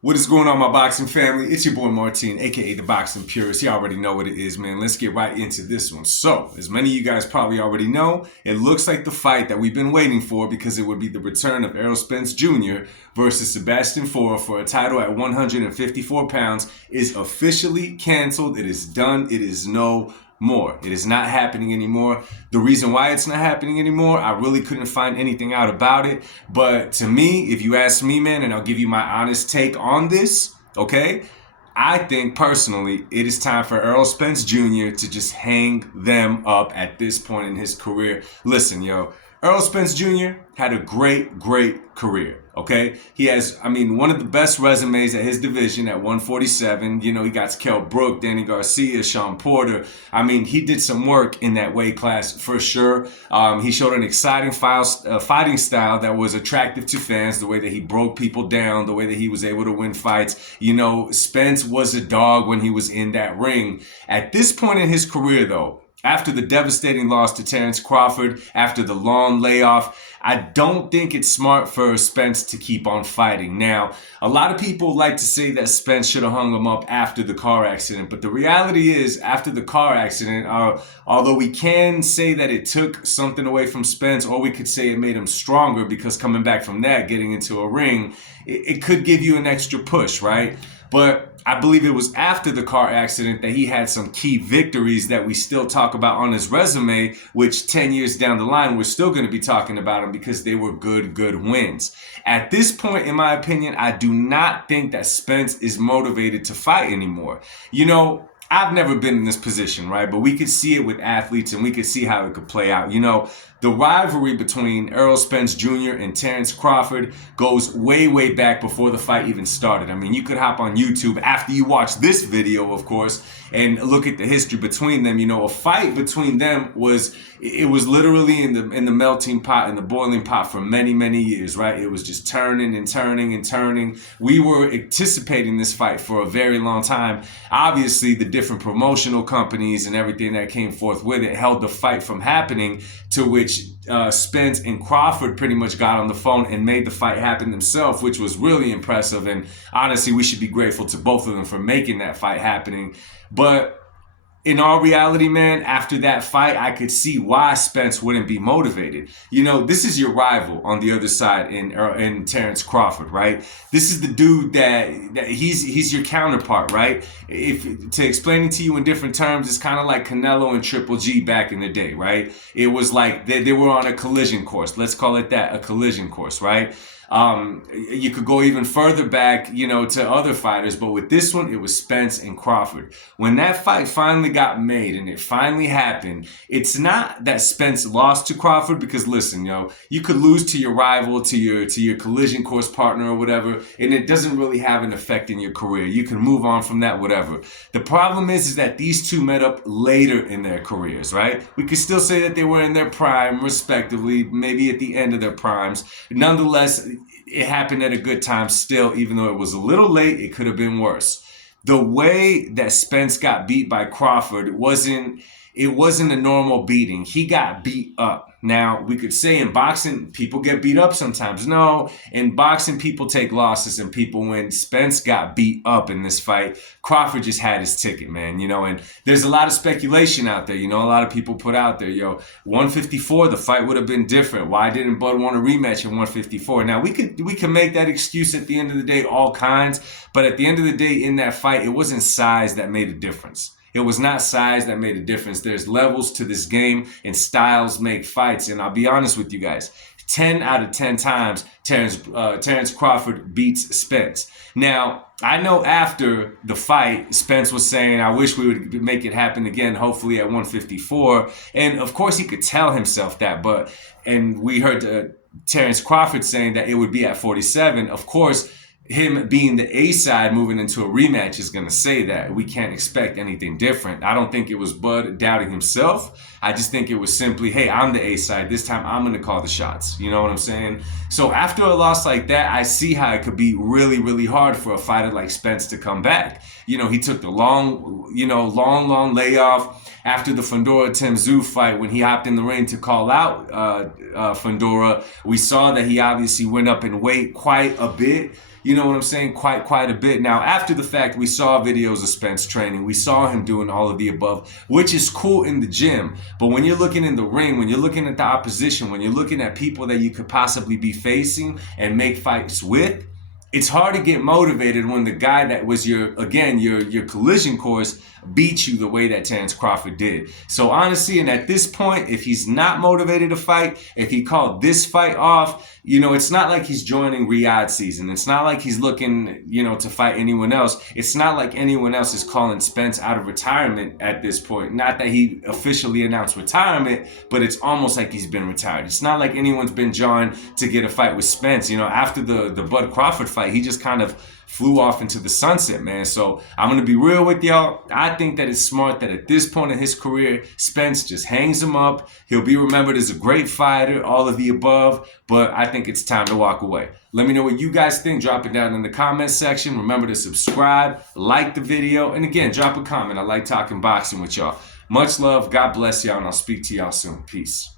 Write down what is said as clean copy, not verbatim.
What is going on, my boxing family? It's your boy Martin, aka the Boxing Purist. You already know what it is, man. Let's get right into this one. So, as many of you guys probably already know, it looks like the fight that we've been waiting for, because it would be the return of Spence Jr. versus Sebastián for a title at 154 pounds, is officially canceled. It is done. It is no more. It is not happening anymore. The reason why it's not happening anymore, I really couldn't find anything out about it. But to me, if you ask me, man, and I'll give you my honest take on this, okay? I think personally, it is time for Spence Jr. to just hang them up at this point in his career. Listen, yo, Spence Jr. had a great career, okay? He has, one of the best resumes at his division at 147. You know, he got Kell Brook, Danny Garcia, Sean Porter. He did some work in that weight class for sure. He showed an exciting fighting style that was attractive to fans, the way that he broke people down, the way that he was able to win fights. You know, Spence was a dog when he was in that ring. At this point in his career, though, after the devastating loss to Terence Crawford, after the long layoff, I don't think it's smart for Spence to keep on fighting. Now, a lot of people like to say that Spence should have hung him up after the car accident, but the reality is, after the car accident, although we can say that it took something away from Spence, or we could say it made him stronger, because coming back from that, getting into a ring, it could give you an extra push, right? But I believe it was after the car accident that he had some key victories that we still talk about on his resume, which 10 years down the line, we're still going to be talking about him because they were good wins. At this point, in my opinion, I do not think that Spence is motivated to fight anymore. You know, I've never been in this position, right? But we could see it with athletes, and we could see how it could play out. You know, the rivalry between Spence Jr. and Terence Crawford goes way back before the fight even started. You could hop on YouTube after you watch this video, of course, and look at the history between them. You know, a fight between them was literally in the melting pot, in the boiling pot for many years, right? It was just turning and turning. We were anticipating this fight for a very long time. Obviously, the different promotional companies and everything that came forth with it held the fight from happening, to which Spence and Crawford pretty much got on the phone and made the fight happen themselves, which was really impressive. And honestly, we should be grateful to both of them for making that fight happening. But in all reality, man, after that fight, I could see why Spence wouldn't be motivated. You know, this is your rival on the other side in Terence Crawford, right? This is the dude that he's your counterpart, right? If to explain it to you in different terms, it's kind of like Canelo and Triple G back in the day, right? It was like they were on a collision course. Let's call it that, a collision course, right? You could go even further back, you know, to other fighters, but with this one, it was Spence and Crawford. When that fight finally got made and it finally happened, it's not that Spence lost to Crawford, because listen, yo, you could lose to your rival, to your collision course partner or whatever, and it doesn't really have an effect in your career. You can move on from that, whatever. The problem is that these two met up later in their careers, right? We could still say that they were in their prime, respectively, maybe at the end of their primes. Nonetheless, it happened at a good time still, even though it was a little late. It could have been worse. The way that Spence got beat by Crawford wasn't a normal beating. He got beat up. Now, we could say in boxing, people get beat up sometimes. No, in boxing, people take losses and people win. Spence got beat up in this fight. Crawford just had his ticket, man, you know, and there's a lot of speculation out there. You know, a lot of people put out there, 154, the fight would have been different. Why didn't Bud want a rematch in 154? Now, we can make that excuse at the end of the day, all kinds, but at the end of the day, in that fight, it wasn't size that made a difference. It was not size that made a difference. There's levels to this game, and styles make fights. And I'll be honest with you guys, 10 out of 10 times, Terence Crawford beats Spence. Now, I know after the fight, Spence was saying, I wish we would make it happen again, hopefully at 154. And of course, he could tell himself that. And we heard Terence Crawford saying that it would be at 47. Of course, him being the A side moving into a rematch is going to say that. We can't expect anything different. I don't think it was Bud doubting himself. I just think it was simply, hey, I'm the A side. This time I'm going to call the shots. You know what I'm saying? So after a loss like that, I see how it could be really hard for a fighter like Spence to come back. You know, he took the long layoff after the Fundora Tszyu fight. When he hopped in the ring to call out Fundora, we saw that he obviously went up in weight quite a bit. you know what I'm saying, quite a bit. Now, after the fact, we saw videos of Spence training. We saw him doing all of the above, which is cool in the gym. But when you're looking in the ring, when you're looking at the opposition, when you're looking at people that you could possibly be facing and make fights with, it's hard to get motivated when the guy that was your collision course beat you the way that Terrence Crawford did. So honestly, and at this point, if he's not motivated to fight, if he called this fight off, you know, it's not like he's joining Riyadh season. It's not like he's looking, you know, to fight anyone else. It's not like anyone else is calling Spence out of retirement at this point. Not that he officially announced retirement, but it's almost like he's been retired. It's not like anyone's been jawing to get a fight with Spence. You know, after the Bud Crawford fight, he just kind of flew off into the sunset, man. So I'm going to be real with y'all. I think that it's smart that at this point in his career, Spence just hangs him up. He'll be remembered as a great fighter, all of the above, but I think it's time to walk away. Let me know what you guys think. Drop it down in the comment section. Remember to subscribe, like the video, and again, drop a comment. I like talking boxing with y'all. Much love. God bless y'all, and I'll speak to y'all soon. Peace.